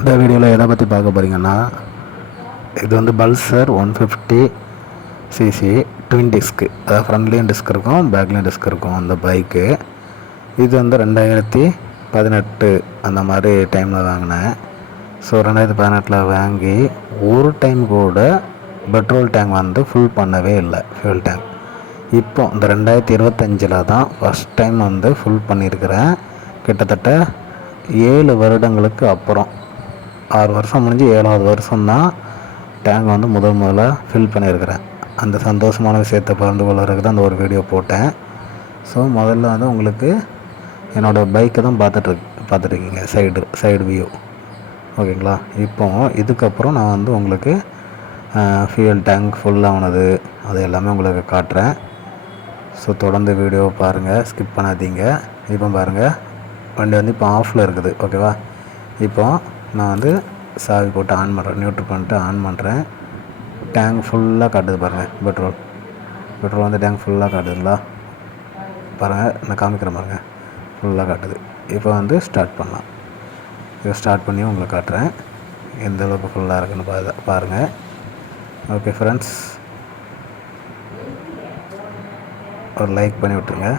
இந்த வீடியோவில் எதை பற்றி பார்க்க போகிறீங்கன்னா, இது வந்து பல்சர் 150 சிசி ட்வின் டிஸ்க்கு, அதாவது ஃப்ரண்ட்லேயும் டிஸ்க் இருக்கும், பேக்லேயும் டிஸ்க் இருக்கும் அந்த பைக்கு. இது வந்து 2018 அந்த மாதிரி டைமில் வாங்கினேன். ஸோ 2018 வாங்கி ஒரு டைம் கூட பெட்ரோல் டேங்க் வந்து ஃபுல் பண்ணவே இல்லை, ஃபியூல் டேங்க். இப்போ இந்த 2025 தான் ஃபஸ்ட் டைம் வந்து ஃபுல் பண்ணியிருக்கிறேன். கிட்டத்தட்ட 7 வருடங்களுக்கு அப்புறம், 6 வருஷம் முடிஞ்சு 7வது வருஷம்தான் டேங்க் வந்து முதல்ல ஃபில் பண்ணியிருக்கிறேன். அந்த சந்தோஷமான விஷயத்தை பகிர்ந்து கொள்வதற்கு தான் அந்த ஒரு வீடியோ போட்டேன். ஸோ முதல்ல வந்து உங்களுக்கு என்னோடய பைக்கை தான் பார்த்துட்ருக்கீங்க, சைடு வியூ, ஓகேங்களா. இப்போ இதுக்கப்புறம் நான் வந்து உங்களுக்கு ஃபியூல் டேங்க் ஃபுல்லானது அது எல்லாமே உங்களுக்கு காட்டுறேன். ஸோ தொடர்ந்து வீடியோ பாருங்கள், ஸ்கிப் பண்ணாதீங்க. இப்போ பாருங்கள், வண்டி வந்து இப்போ ஆஃபில் இருக்குது, ஓகேவா. இப்போ நான் வந்து சாவி போட்டு ஆன் பண்ணுறேன், நியூட்ரு பண்ணிட்டு ஆன் பண்ணுறேன். டேங்க் ஃபுல்லாக காட்டுது பாருங்கள், பெட்ரோல் வந்து டேங்க் ஃபுல்லாக காட்டுதுங்களா பாருங்கள், நான் காமிக்கிறேன் பாருங்கள், ஃபுல்லாக காட்டுது. இப்போ வந்து ஸ்டார்ட் பண்ணலாம். இப்போ ஸ்டார்ட் பண்ணி உங்களுக்கு காட்டுறேன் எந்த அளவுக்கு ஃபுல்லாக இருக்குன்னு பாருங்கள். ஓகே ஃப்ரெண்ட்ஸ், ஒரு லைக் பண்ணி விட்டுருங்க.